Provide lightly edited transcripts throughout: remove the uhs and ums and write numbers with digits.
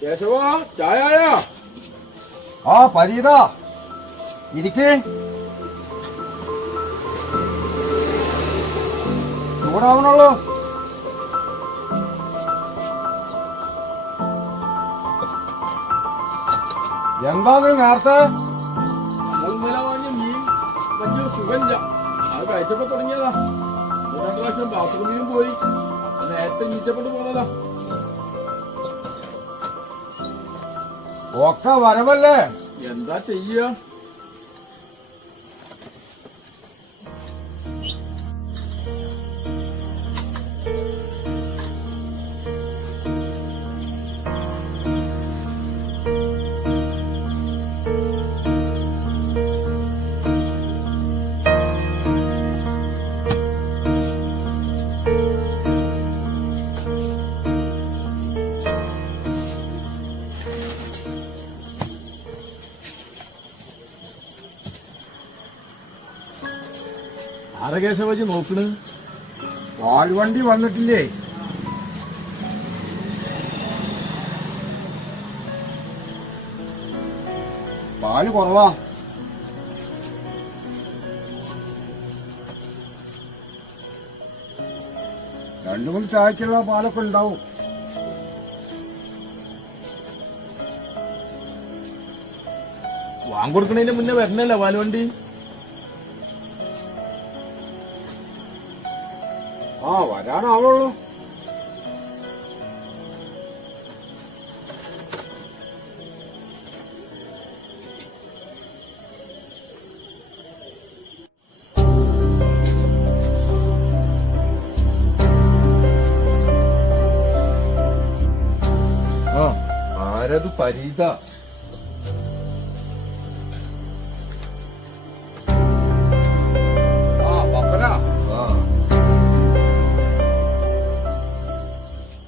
കേശവ ചായ. ആ പരീത ഇരിക്കേ, ചൂടാവണുള്ളൂ. എന്താന്ന് നേരത്തെ ഇന്നലെ വാങ്ങിയ മീൻ വലിയ സുഖമില്ല, അത് കഴിച്ചപ്പോ തുടങ്ങിയതാ. രണ്ടു പ്രാവശ്യം ബാത്റൂമിലും പോയി, നേരത്തെ നീച്ചപ്പെട്ട് പോന്നതാ. ഒക്കെ വരവല്ലേ, എന്താ ചെയ്യ? ആരകേശവജി നോക്കണ്? പാൽവണ്ടി വന്നിട്ടില്ലേ? പാല് കുറവാ. രണ്ടു മൂന്ന് ചായക്കുള്ള പാലൊക്കെ ഉണ്ടാവും. വാങ്ങിക്കൊടുക്കണതിന്റെ മുന്നേ വരണല്ലോ പാലുവണ്ടി. ആ വരാനാവുള്ളൂ. ആരത് പരീത?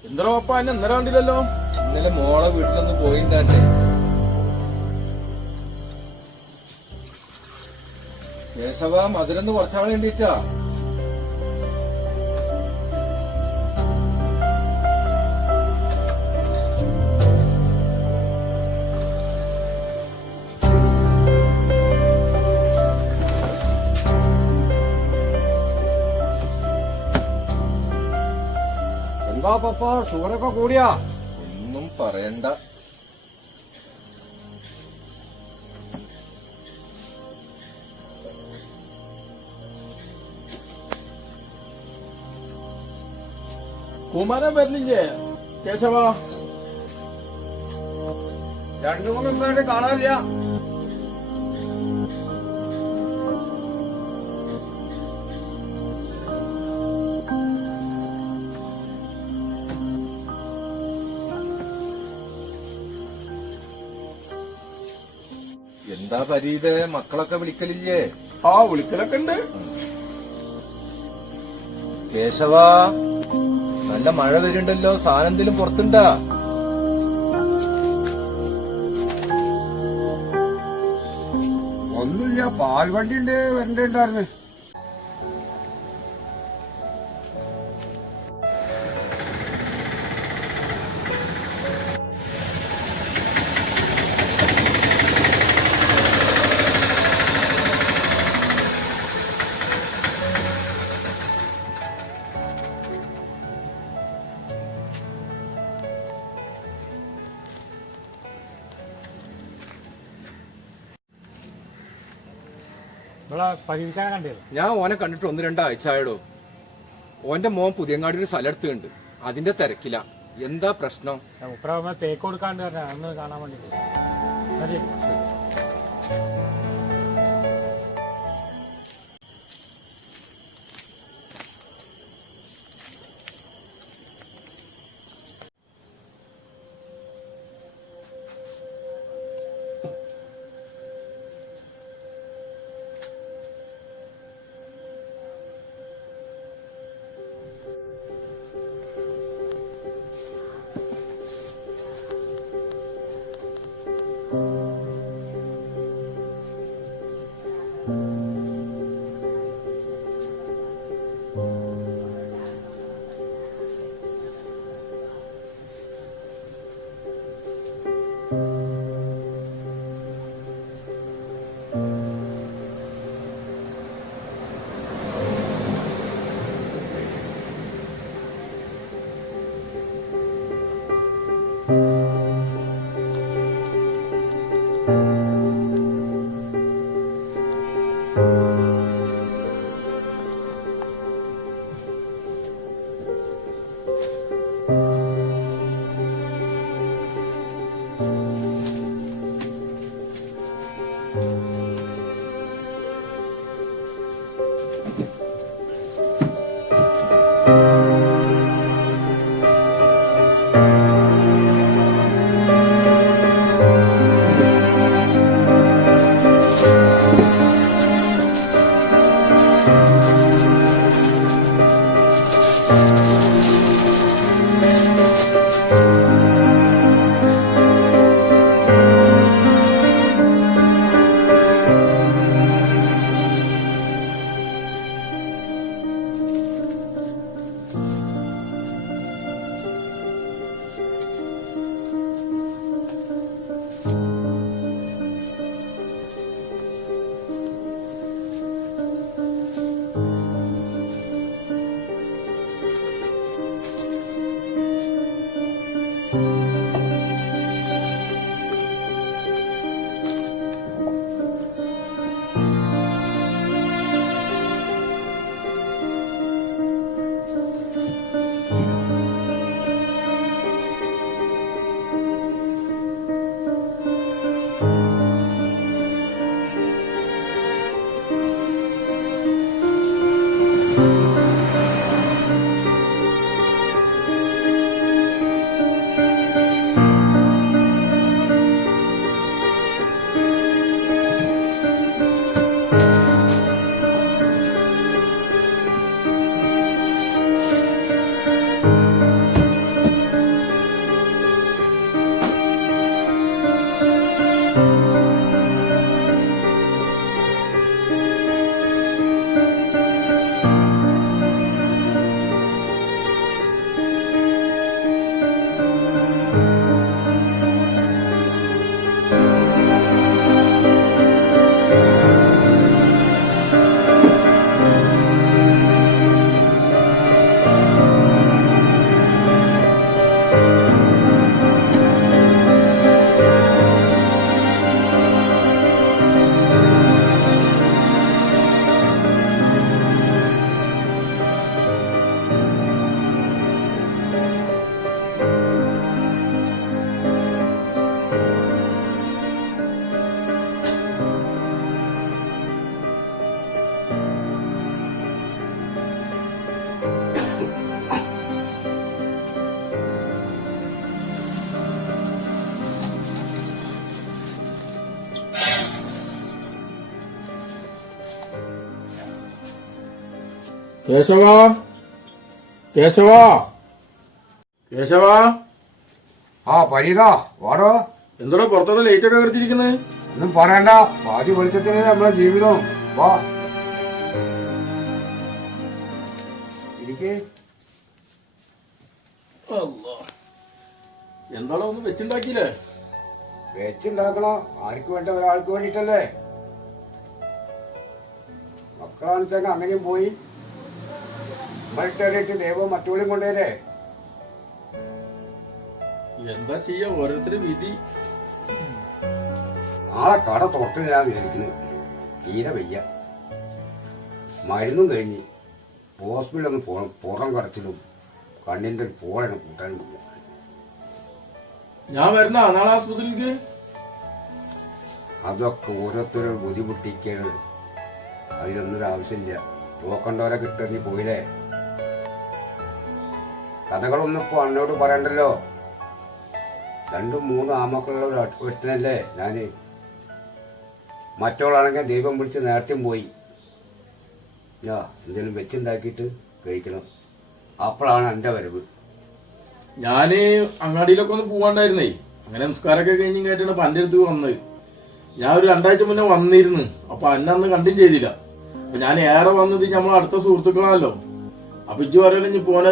എന്തോ പപ്പ എന്നെ ഇന്നലെ കണ്ടില്ലല്ലോ. ഇന്നലെ മോളെ വീട്ടിലൊന്ന് പോയിണ്ടേ. കേശവ മധുരന്ന് കുറച്ചാൾ വേണ്ടിട്ടാ. എന്താ പപ്പ ഷുഗറൊക്കെ കൂടിയാ? ഒന്നും പറയണ്ട. കുമാരൻ വരുന്നില്ലേ കേശവ? രണ്ടു മൂന്ന് ദിവസമായിട്ട് കാണാനില്ല. എന്താ പരീത്, മക്കളൊക്കെ വിളിക്കലില്ലേ? ആ വിളിക്കലൊക്കെ ഉണ്ട്. കേശവ നല്ല മഴ വരുന്നുണ്ടല്ലോ, സാധനം എന്തെങ്കിലും പുറത്തുണ്ടാ? ഒന്നുമില്ല, പാൽവണ്ടി ഉണ്ട് വരണ്ടായിരുന്നു. ഞാൻ ഓനെ കണ്ടിട്ട് 1-2 ആഴ്ച ആയടോ. ഓന്റെ മോൻ പുതിയങ്ങാടി ഒരു സ്ഥലം എടുത്തുണ്ട്, അതിന്റെ തിരക്കില. എന്താ പ്രശ്നം? തേക്ക് കൊടുക്കാണ്ട് ഒന്ന് കാണാൻ വേണ്ടി. കേശവ കേശവ കേശവ ആ പരീതാ വാടോ. എന്താ പുറത്തോടെ ലൈറ്റ് ഒക്കെ എടുത്തിരിക്കുന്നത്? ഒന്നും പറയണ്ട, പാതി വെളിച്ചത്തിന് നമ്മളെ ജീവിതം. വാ ഇരിക്കേ. എന്താണോ ഒന്നും വെച്ചുണ്ടാക്കിയില്ലേ? വെച്ചുണ്ടാക്കണോ? ആർക്ക് വേണ്ട, ഒരാൾക്ക് വേണ്ടിട്ടല്ലേ. മക്കളാണെന്ന് വെച്ചാൽ അങ്ങനെയും പോയി. നമ്മളിട്ടേറിയിട്ട് ദൈവം മറ്റുപോലും കൊണ്ടുവരേ. എന്താ ചെയ്യാ, ഓരോരുത്തരും വിധി. നാളെ കട തുറക്കില്ല വിചാരിക്കുന്നത്. തീരെ വയ്യ. മരുന്നും കഴിഞ്ഞ് ഹോസ്പിറ്റലിൽ ഒന്ന് പോകണം. പുറം കടച്ചിലും കണ്ണിന്റെ ഒരു പോളനെ കൂട്ടാനും പോകാം. ഞാൻ വരുന്ന നാളെ ആസ്പത്രിക്ക്. അതൊക്കെ ഓരോരുത്തരും ബുദ്ധിമുട്ടിക്കരുത്. അതിനൊന്നും ആവശ്യമില്ല. നോക്കണ്ടവരെ കിട്ടി പോയില്ലേ. കഥകളൊന്നും ഇപ്പൊ അന്നോട് പറയണ്ടല്ലോ. 2-3 ആമക്കളുള്ള ഒരുത്തനല്ലേ ഞാന്. മറ്റോളാണെങ്കിൽ ദൈവം വിളിച്ച് നേരത്തെയും പോയി. എന്തെങ്കിലും വെച്ചുണ്ടാക്കിയിട്ട് കഴിക്കണം. അപ്പോഴാണ് എന്റെ വരവ്. ഞാന് അങ്ങാടിയിലൊക്കെ ഒന്ന് പോവാണ്ടായിരുന്നേ. അങ്ങനെ നിസ്കാരമൊക്കെ കഴിഞ്ഞും കേട്ടാണ് ഇപ്പൊ എന്റെ അടുത്ത് വന്നത്. ഞാൻ ഒരു 2 ആഴ്ച മുന്നേ വന്നിരുന്നു. അപ്പൊ അന്നെ അന്ന് കണ്ടും ചെയ്തില്ല. അപ്പൊ ഞാൻ ഏറെ വന്നത് നമ്മൾ അടുത്ത സുഹൃത്തുക്കളാണല്ലോ. അപ്പൊ ഇജ്ജ് പറയല്ലോ ഇനി പോലെ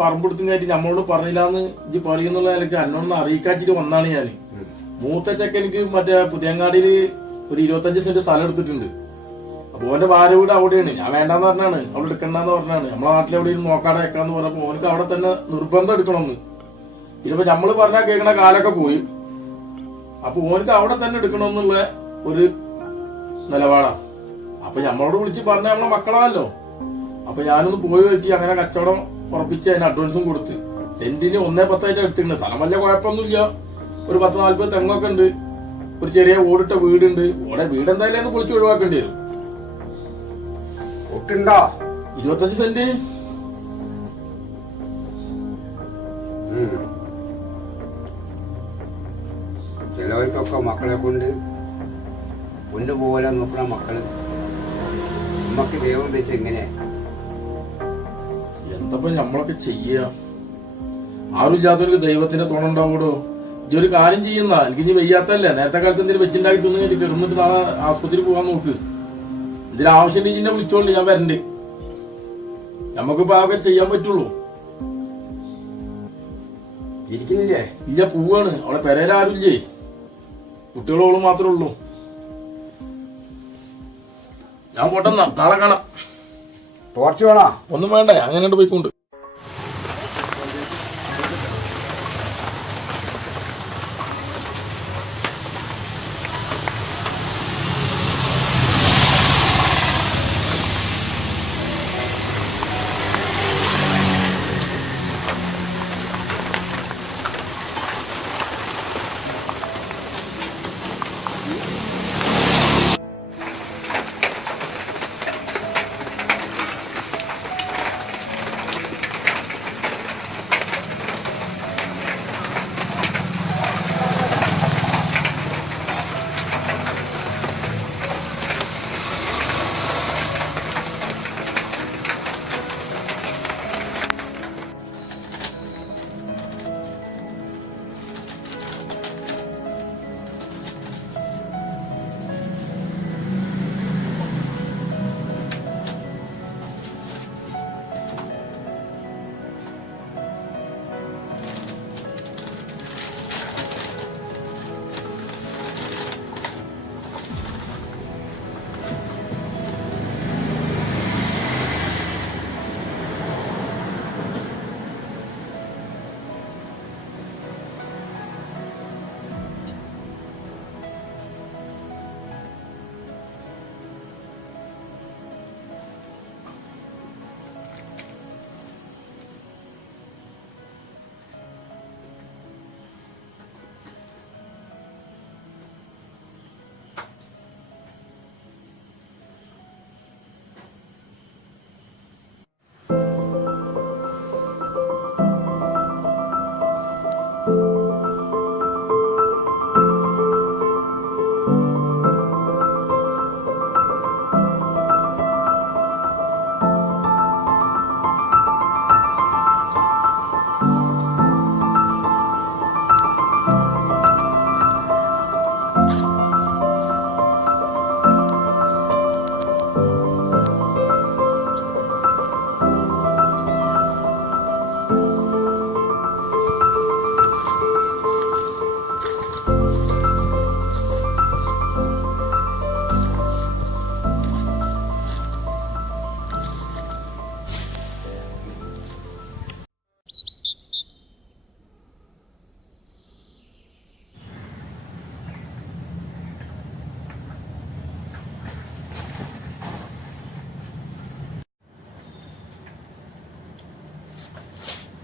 പറമ്പെടുത്തും കയറ്റി നമ്മളോട് പറഞ്ഞില്ലാന്ന് ഇജ്ജ് പറയുന്നുള്ള നിലക്ക് എന്നോടൊന്ന് അറിയിക്കാച്ചിട്ട് വന്നാണ് ഞാൻ. മൂത്ത ചെക്ക എനിക്ക് മറ്റേ പുതിയങ്ങാടിയിൽ ഒരു 25 സെന്റ് സ്ഥലം എടുത്തിട്ടുണ്ട്. അപ്പൊ ഓന്റെ ഭാര്യ വീട് അവിടെയാണ്. ഞാൻ വേണ്ടാന്ന് പറഞ്ഞാണ്, അവിടെ എടുക്കണ്ടെന്ന് പറഞ്ഞാണ്. നമ്മളെ നാട്ടിൽ എവിടെ നോക്കാതെ വെക്കാന്ന് പറഞ്ഞപ്പോ ഓനക്ക് അവിടെ തന്നെ നിർബന്ധം എടുക്കണമെന്ന്. ഇതിപ്പോ നമ്മള് പറഞ്ഞാൽ കേൾക്കണ കാലൊക്കെ പോയി. അപ്പൊ ഓനക്ക് അവിടെ തന്നെ എടുക്കണമെന്നുള്ള ഒരു നിലപാടാ. അപ്പൊ നമ്മളോട് വിളിച്ച് പറഞ്ഞ നമ്മളെ മക്കളാണല്ലോ. അപ്പൊ ഞാനൊന്ന് പോയി നോക്കി അങ്ങനെ കച്ചവടം ഉറപ്പിച്ച് അതിന് അഡ്വാൻസും കൊടുത്ത് സെന്റിന് 1.10 എടുത്തിട്ടുണ്ട്. സ്ഥലം വലിയ കുഴപ്പമൊന്നുമില്ല. ഒരു 10-40 തെങ്ങൊക്കെ ഉണ്ട്. ഒരു ചെറിയ ഓടിട്ട വീടുണ്ട്. ഓടെ വീട് എന്തായാലും പൊളിച്ച് ഒഴിവാക്കേണ്ടി വരും. 25 സെന്റ്. ചിലവർക്കൊക്കെ മക്കളെ കൊണ്ട് കൊണ്ടുപോലെ നോക്കണ മക്കള് നമുക്ക് ദൈവം വെച്ച് എങ്ങനെ എന്തപ്പോ നമ്മളൊക്കെ ചെയ്യ? ആരുമില്ലാത്തൊരു ദൈവത്തിന്റെ തുണ ഉണ്ടാവൂടോ. ഇതൊരു കാര്യം ചെയ്യുന്ന എനിക്ക് ഇനി വയ്യാത്തല്ലേ. നേരത്തെ കാലത്ത് എന്തെങ്കിലും വെച്ചുണ്ടാക്കി തിന്നിട്ട് കിടന്നിട്ട് നാളെ ആസ്പത്രിയിൽ പോകാൻ നോക്ക്. ഇതിന് ആവശ്യമുണ്ടെങ്കിൽ എന്നെ വിളിച്ചോളൂ, ഞാൻ വരണ്ട്. നമുക്കിപ്പോ ആകെ ചെയ്യാൻ പറ്റുള്ളൂ. ഇരിക്കുന്നില്ലേ? ഇല്ല, പോവാണ്. അവിടെ പെരയിലാരുമില്ലേ, കുട്ടികളോളും മാത്രമേ ഉള്ളൂ. ഞാൻ പോട്ടെന്നാ, നാളെ കാണാം. ടോർച്ച് വേണോ? ഒന്നും വേണ്ട, അങ്ങനെ പോയിക്കൊണ്ട്.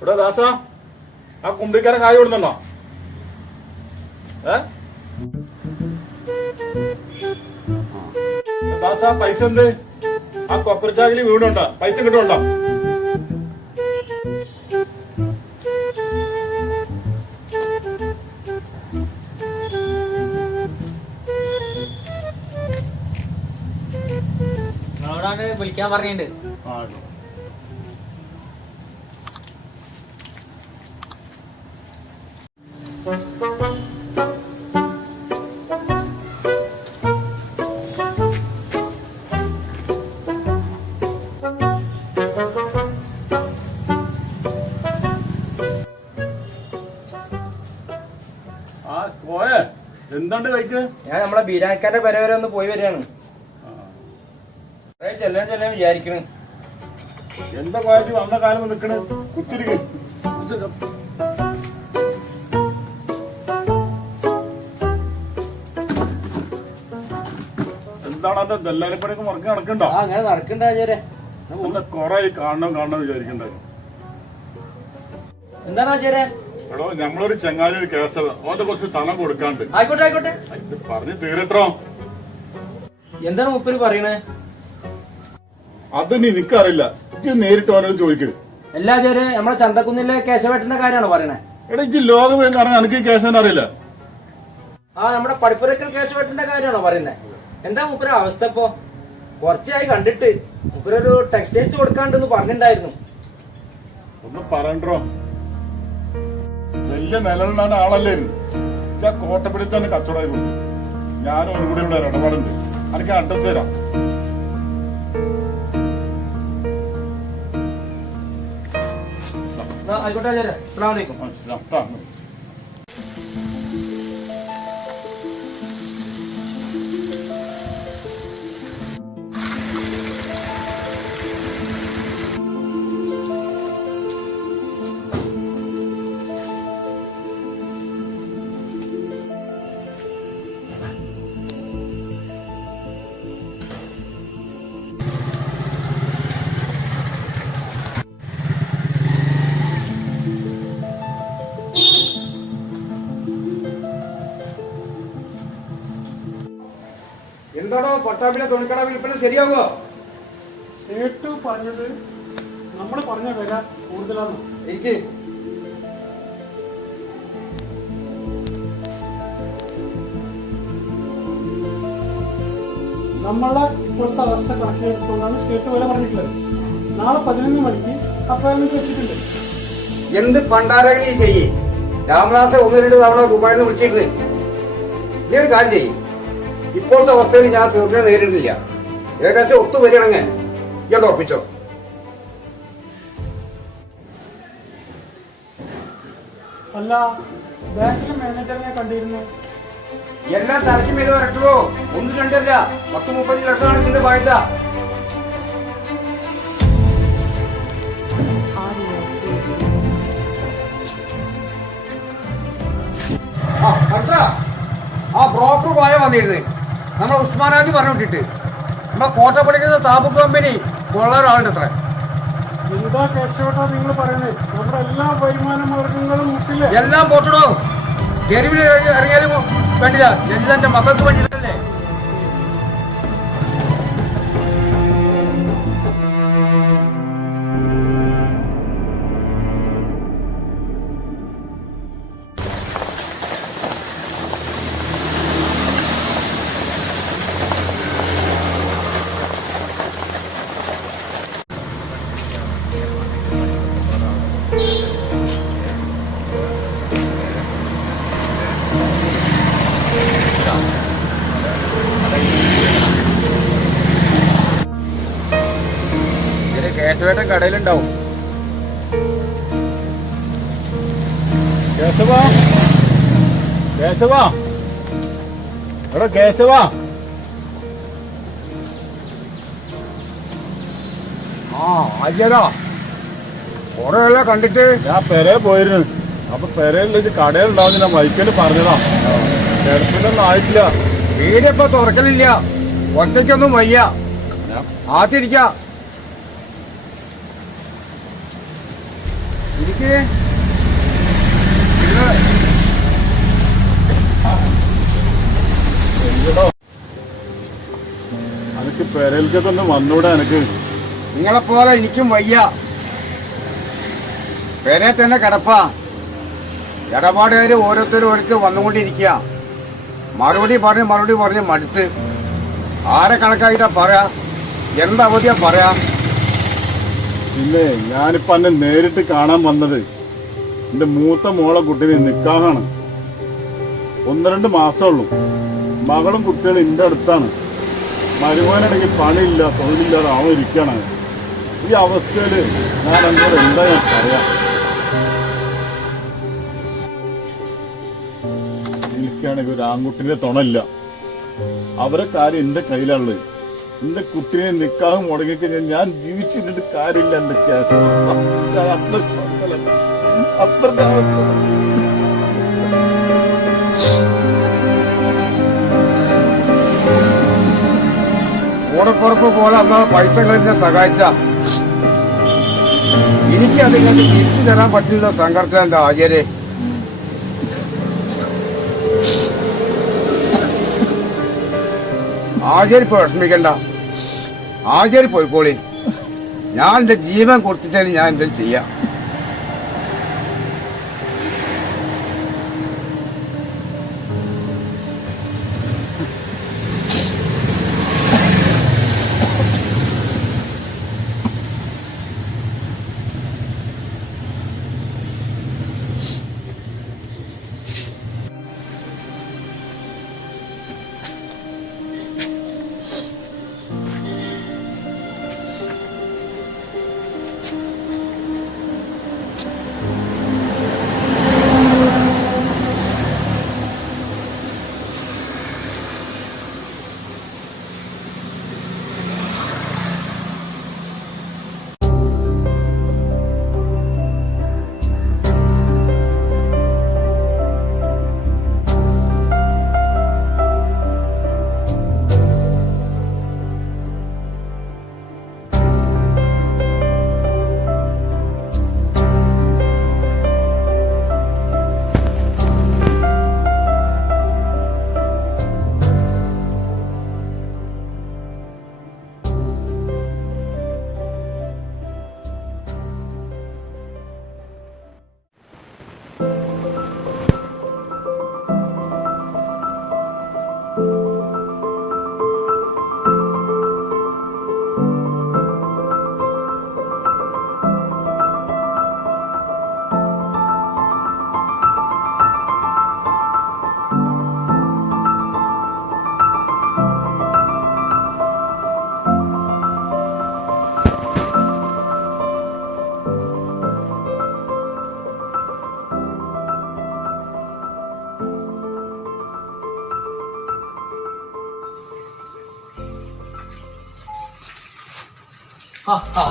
ഇവിടെ ദാസ ആ കുമ്പിളിക്കാരൻ കായ് കൊടുന്നോ? ദാസ പൈസ എന്ത്? ആ കൊപ്പരച്ചാകില് വീടുണ്ടോ? പൈസ കിട്ടുണ്ടോ? നിങ്ങളോടാണ് വിളിക്കാൻ പറഞ്ഞിട്ടുണ്ട്. എന്താണ്ട് കഴിക്ക്? ഞാൻ നമ്മളെ ബീരാക്കാന്റെ പെര വരെ ഒന്ന് പോയി വരികയാണ്. ചെല്ലാൻ വിചാരിക്കണ്. എന്താ കോയച്ച് വന്ന കാലം നിക്കണ്? കുത്തിരിക്ക്. എന്താണ് അത് ദല്ലാരിപ്പണിക്ക് മുറക്ക് നടക്കണ്ടോ? അങ്ങനെ നടക്കണ്ടേ? കൊറേ കാണണം വിചാരിക്കണ്ടായിരുന്നു. എന്താണ് ആചാര്യ? എടോ നമ്മളൊരു ചങ്ങാതി ഒരു കേസ് ഓന്റെ കുറച്ച് സ്ഥലം കൊടുക്കാണ്ട്. ആയിക്കോട്ടെ. ഇത് പറഞ്ഞ് തീരട്ടോ. എന്താണ് മുപ്പര് പറയണേ? അത് നീ എനിക്കറിയില്ല. ഇജ്ജ് നേരിട്ട് ഓനോട് ചോദിക്കരുത്. എല്ലാ ആചാര്യ നമ്മളെ ചന്തക്കുന്നിലെ കേശവേട്ടന്റെ കാര്യമാണോ പറയണേ? എടാ ഇജ്ജ് ലോകം കാരണം എനിക്ക് ഈ കേസിനെ അറിയില്ല. നമ്മുടെ പടിപ്പുരക്കൽ കേശവേട്ടന്റെ കാര്യമാണോ പറയുന്നത്? എന്താ മുപ്പര അവസ്ഥ ഇപ്പോ? കുറച്ചായി കണ്ടിട്ട് മുപ്പരൊരു ടെക്സ്റ്റൈൽസ് കൊടുക്കാണ്ടെന്ന് പറഞ്ഞിട്ടുണ്ടായിരുന്നു. ഒന്ന് പറയണ്ടോ. വലിയ നിലനിലാണ് ആളല്ലേ. ഞാൻ കോട്ടപ്പടി തന്നെ കച്ചവടമായി കൊടുത്തു. ഞാനും ഒന്നും കൂടി ഉള്ള ഒരു ഇടപാടുണ്ട്. എനിക്ക് അഡ്രസ് തരാം. ആയിക്കോട്ടെ ആചാര്യ. അസ്സലാമു അലൈക്കും. എന്താണോ പട്ടാമ്പിലെ തുണിക്കട വിൽപ്പന ശരിയാവുക? സേട്ടു പറഞ്ഞത് നമ്മൾ പറഞ്ഞ വില കൂടുതലാണ്. എനിക്ക് നമ്മളെ ഇപ്പോഴത്തെ അവസ്ഥ കണക്കിലെടുത്തുകൊണ്ടാണ് സേട്ട് വില പറഞ്ഞിട്ടുള്ളത്. നാളെ 11 മണിക്ക് അപ്പോയിന്റ്മെന്റ് വെച്ചിട്ടുണ്ട്. എന്ത് പണ്ടാരങ്ങി ചെയ്യേ. രാമദാസ 1-2 തവണ ദുബായിന്ന് വിളിച്ചിട്ട് നീ ഒരു കാര്യം ചെയ്യും. ഇപ്പോഴത്തെ അവസ്ഥയിൽ ഞാൻ സേട്ടിനെ നേരിടുന്നില്ല. ഏകദേശം ഒത്തുവരികയാണെങ്കിൽ ഇയാൾ ഉറപ്പിച്ചോ. അല്ല, ബാങ്കിലെ മാനേജറിനെ കണ്ടിരുന്നു. എല്ലാം തലയ്ക്കും ചെയ്ത് വരട്ടോ. 1-2 അല്ല, 10-30 ലക്ഷമാണ് ഇതിന്റെ ബാധ്യത. ആ ബ്രോക്കർ പോയ വന്നിരുന്നു. നമ്മളെ ഉസ്മാനാജി പറഞ്ഞു വിട്ടിട്ട് നമ്മളെ കോട്ട പഠിക്കുന്ന താപ കമ്പനി കൊള്ള ഒരാളുണ്ട് അത്ര. എന്താ കേശവട്ടാ നിങ്ങൾ പറയുന്നത്? നമ്മുടെ എല്ലാ വരുമാന മാർഗങ്ങളും മുട്ടില്ല. എല്ലാം പോട്ടടോ. തെരുവിൽ ഇറങ്ങിയാലും വേണ്ടില്ല. എല്ലാം എന്റെ മക്കൾക്ക് വേണ്ടിയിട്ടല്ലേ. കേശവേട്ടൻ കടയിലുണ്ടാവും. കേശവ എടാ കേശവ. അയ്യടാ കൊറേ കണ്ടിട്ട് ഞാൻ പെരേ പോയിരുന്നു. അപ്പൊ പെരയിൽ വെച്ച് കടയിലുണ്ടാവുന്ന മൈക്കല് പറഞ്ഞതാ. കിടപ്പിലൊന്നും ആയിട്ടില്ല. വീടിപ്പോ തുറക്കലില്ല. ഒറ്റയ്ക്കൊന്നും വയ്യ. ആത്തിരിക്ക ഇരിക്കേ. എനിക്ക് പെരയിലേക്കൊന്ന് വന്നൂടെ? എനിക്ക് നിങ്ങളെപ്പോലെ എനിക്കും വയ്യ. പെരെ തന്നെ കിടപ്പാ. ഇടപാടുകാര് ഓരോരുത്തർ വന്നുകൊണ്ടിരിക്കുക. മറുപടി പറഞ്ഞ് മടുത്ത്. ആരെ കണക്കായിട്ടാ പറയാ? എന്താ അവധിയാ പറയാ? പിന്നെ ഞാനിപ്പോ എന്നെ നേരിട്ട് കാണാൻ വന്നത് എന്റെ മൂത്ത മോളെ കുട്ടീനെ നിക്കാഹാണ്. 1-2 മാസമുള്ളൂ. മകളും കുട്ടികളും എന്റെ അടുത്താണ്. മരുമോനാണെങ്കിൽ പണിയില്ല, തൊഴിലില്ലാതെ അവൻ ഇരിക്കണം. ഈ അവസ്ഥയില് ഞാൻ എന്നോട് എന്താ ഞാൻ പറയാം? എനിക്കാണെങ്കിൽ ഒരു ആൺകുട്ടിന്റെ തുണയില്ല. അവരെ കാര്യം എന്റെ കയ്യിലുള്ളത്. എന്റെ കുട്ടിയെ നിക്കാഹ് മുടങ്ങിക്കഴിഞ്ഞാൽ ഞാൻ ജീവിച്ചിട്ട് കാര്യമില്ല. എന്റെ കേസ് അത്ര ഓടപ്പുറപ്പ് പോലെ അന്നാ പൈസകൾ എന്നെ സഹായിച്ച എനിക്ക് അതിങ്ങൾക്ക് തിരിച്ചു തരാൻ പറ്റില്ല. സങ്കടത്തിൽ എന്റെ ആചാര്യ ഇപ്പൊ വിഷമിക്കണ്ട. ആചാര്യ പോയിക്കോളി. ഞാൻ എന്റെ ജീവൻ കൊടുത്തിട്ടാണ് ഞാൻ എന്തെങ്കിലും ചെയ്യാം.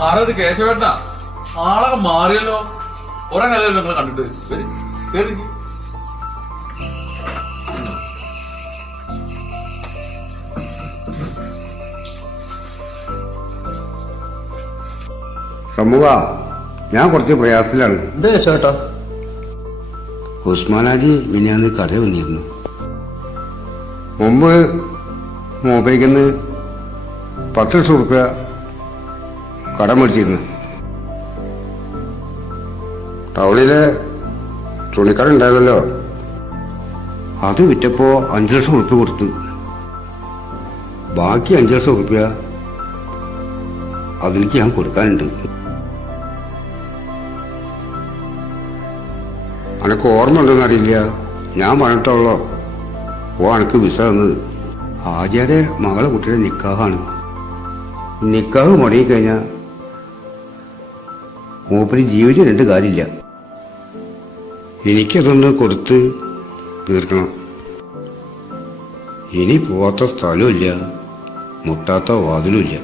ആരത് കേശവേട്ടനാ? ആളൊക്കെ മാറിയല്ലോ. കുറെ കാലം ഞങ്ങൾ കണ്ടിട്ട്. കേറി സമൂഹ, ഞാൻ കുറച്ച് പ്രയാസത്തിലാണ്. എന്താ കേശവേട്ടാ? ഉസ്മാനാജി മിനിയാന്ന് കട വന്നിരുന്നു. മുമ്പ് മൂപ്പരിക്കുന്ന് 10 ലക്ഷം റുപ്യ കടം മേടിച്ചിരുന്നു. ടൗണിലെ തുണിക്കട ഉണ്ടായിരുന്നല്ലോ, അത് വിറ്റപ്പോ 5 ലക്ഷം റുപ്യ കൊടുത്തു. ബാക്കി 5 ലക്ഷം റുപ്യ അതിലേക്ക് ഞാൻ കൊടുക്കാനുണ്ട്. അനക്ക് ഓർമ്മ ഉണ്ടെന്ന് അറിയില്ല, ഞാൻ പറഞ്ഞിട്ടുള്ളോ ഓ അനക്ക് വിസ തന്നത്. ആചാര്യ മകളെ കുട്ടിയുടെ നിക്കാഹാണ്. നിക്കാഹ് മുടങ്ങിക്കഴിഞ്ഞാൽ മൂപ്പര് ജീവിച്ചിട്ട് കാര്യമില്ല. എനിക്കതൊന്ന് കൊടുത്ത് തീർക്കണം. ഇനി പോവാത്ത സ്ഥലമില്ല, മുട്ടാത്ത വാതിലുമില്ല.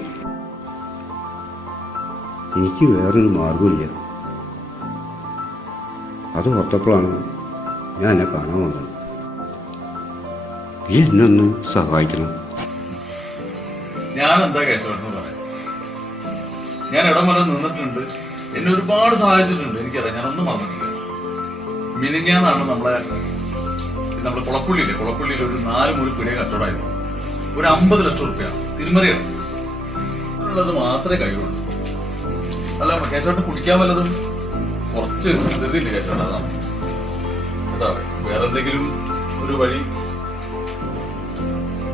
എനിക്ക് വേറൊരു മാർഗമില്ല. അത് ഓർത്തപ്പോഴാണ് ഞാൻ എന്നെ കാണാൻ വന്നത്. ഈ എന്നെ ഒന്ന് സഹായിക്കണം. ഞാൻ എന്താ കേശവേട്ടനോട് പറയാം? ഞാൻ ഇടം വരെ നിന്നിട്ടുണ്ട്, എന്നെ ഒരുപാട് സഹായിച്ചിട്ടുണ്ട്. എനിക്കറിയാം, ഞാനൊന്നും മറന്നിട്ടില്ല. മിനിഞ്ഞാന്നാണ് നമ്മളെ കുളപ്പുള്ളിയില്ലേ, കുളപ്പുള്ളിയിൽ ഒരു 4 മുറി പിടിയ കച്ചവടമായിരുന്നു. ഒരു 50 ലക്ഷം റുപ്യ തിരുമറിയാണ്. ഉള്ളത് മാത്രമേ കയ്യിലുള്ളൂ. അല്ല കേശവേട്ടൻ കുടിക്കാൻ വല്ലതും കുറച്ച് ധൃതിയില്ല കേശവേട്ടൻ, അതാണ് കേട്ടോ. വേറെ എന്തെങ്കിലും ഒരു വഴി?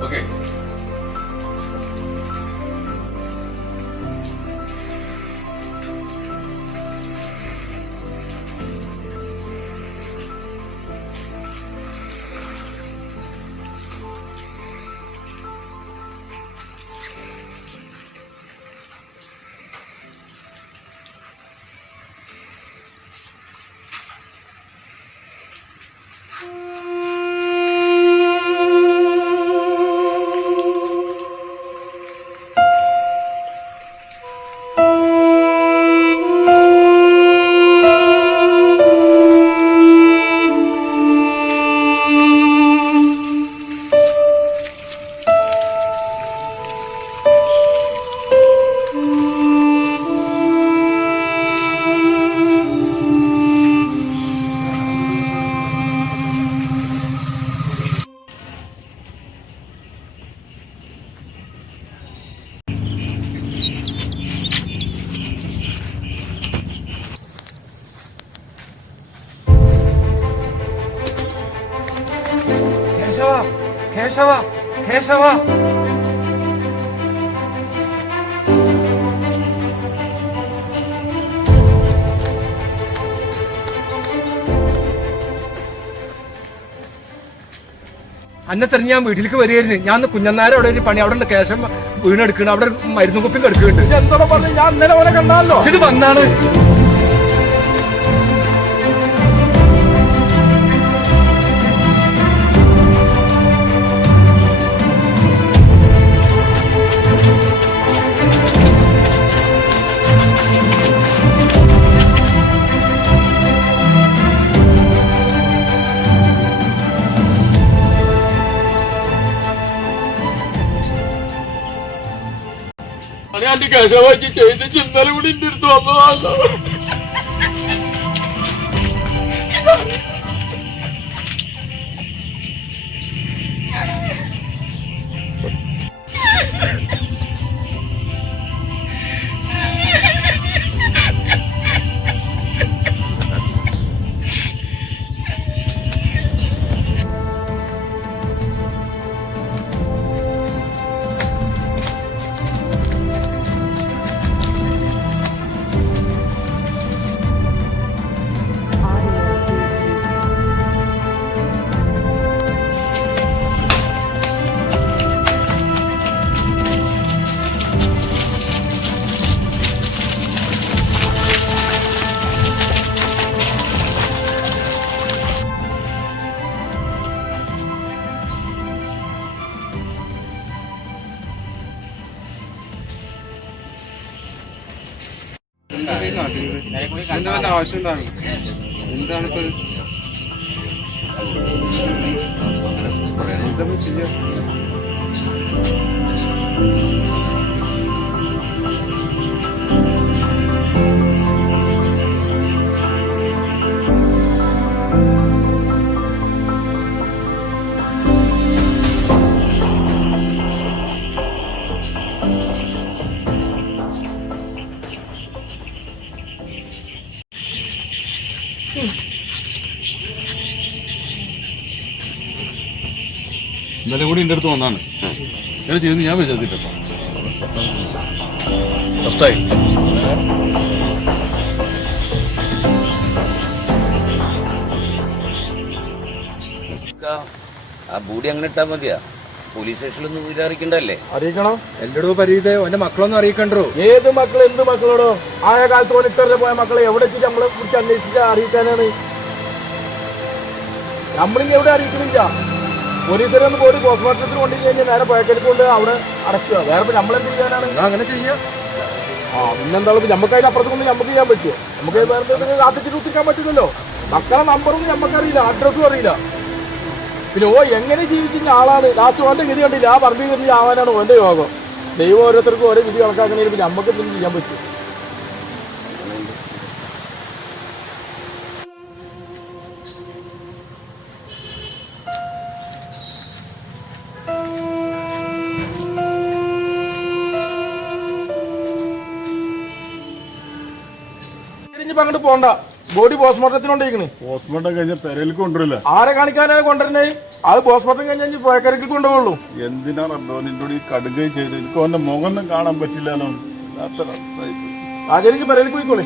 ഓക്കെ. കേശവ കേശവ അന്നെ തന്നെ ഞാൻ വീട്ടിലേക്ക് വരികയായിരുന്നു. ഞാൻ കുഞ്ഞന്നാരെ അവിടെ ഒരു പണി അവിടെ ഉണ്ട്, കേശം വീണെടുക്കണം, അവിടെ മരുന്ന് കുപ്പിയും കിടക്കുന്നുണ്ട്. എന്താ പറഞ്ഞു? ഞാൻ ഇന്നലെ പോലെ കണ്ടാലോ ഇത് വന്നാണ്. ഞാൻ കേശവാക്കി ചെയ്ത് ഇന്നലെ കൂടി എന്റെ അടുത്ത് വന്നതാണല്ലോ. ആവശ്യം എന്താണ് ഇന്നലെ കൂടി എന്റെ അടുത്ത് വന്നാണ്. അങ്ങനെ ചെയ്യുന്നത് ഞാൻ വിശ്വസിച്ചിട്ടോ. കഷ്ടായി. ആ ബൂടി അങ്ങനെ ഇട്ടാ മതിയാ? പോലീസ് സ്റ്റേഷനിലൊന്നും വിചാരിക്കണ്ടല്ലേ? അറിയിക്കണം. എന്റെ അടുത്ത് പരിചയ എന്റെ മക്കളൊന്നും അറിയിക്കണ്ടോ? ഏത് മക്കൾ എന്ത് മക്കളോടോ? ആയ കാലത്ത് പോലെ ഇട്ടറിൽ പോയ മക്കളെ എവിടെ വെച്ച് നമ്മളെ കുറിച്ച് അന്വേഷിച്ച് അറിയിക്കാനാണ്? നമ്മളിനി എവിടെ അറിയിക്കുന്നില്ല. പോലീസുകാരൊന്ന് പോയി പോസ്റ്റ്മോർട്ടത്തിന് കൊണ്ടു കഴിഞ്ഞാൽ നേരെ പുഴക്കലേക്ക് കൊണ്ട് അവിടെ അടക്കുക. വേറെ നമ്മളെന്ത് ചെയ്യാനാണ്? അങ്ങനെ ചെയ്യാം. പിന്നെന്താ നമുക്ക് അതിന് അപ്പുറത്തൊന്നും നമുക്ക് ചെയ്യാൻ പറ്റുമോ? നമുക്ക് വേറെ കാത്തിട്ട് കുത്തിക്കാൻ പറ്റില്ലല്ലോ. മക്കളെ നമ്പറൊന്നും നമുക്കറിയില്ല, അഡ്രസ്സും അറിയില്ല. പിന്നെ എങ്ങനെ ജീവിക്കുന്ന ആളാണ്? ലാസ്റ്റ് ഓന്റെ ഗതി കണ്ടില്ല. ആ പറമ്പി ഗതി ആവാനാണ് ഓന്റെ യോഗം. ദൈവം ഓരോരുത്തർക്കും ഓരോ വിധി കണക്കാക്കണേൽ പിന്നെ നമുക്ക് എന്തെങ്കിലും ചെയ്യാൻ പറ്റും? അങ്ങോട്ട് പോണ്ട. ബോഡി പോസ്റ്റ്മോർട്ടത്തിനുണ്ടിരിക്കണ്. പോസ്റ്റ്മോർട്ടം കഴിഞ്ഞ പെരയിലേക്ക് കൊണ്ടുവരില്ല. ആരെ കാണിക്കാനാണ് കൊണ്ടുവരുന്നത്? അത് പോസ്റ്റ്മോർട്ടം കഴിഞ്ഞാൽ പുഴക്കരക്ക് കൊണ്ടുപോകുള്ളൂ. എന്തിനാ റബ്ബോ നിന്നോട് ഈ കടുകയും ചെയ്ത്? എനിക്ക് അവന്റെ മുഖം ഒന്നും കാണാൻ പറ്റില്ലല്ലോ. ആചരിച്ച് പെരയിലേക്ക് പോയിക്കോളേ.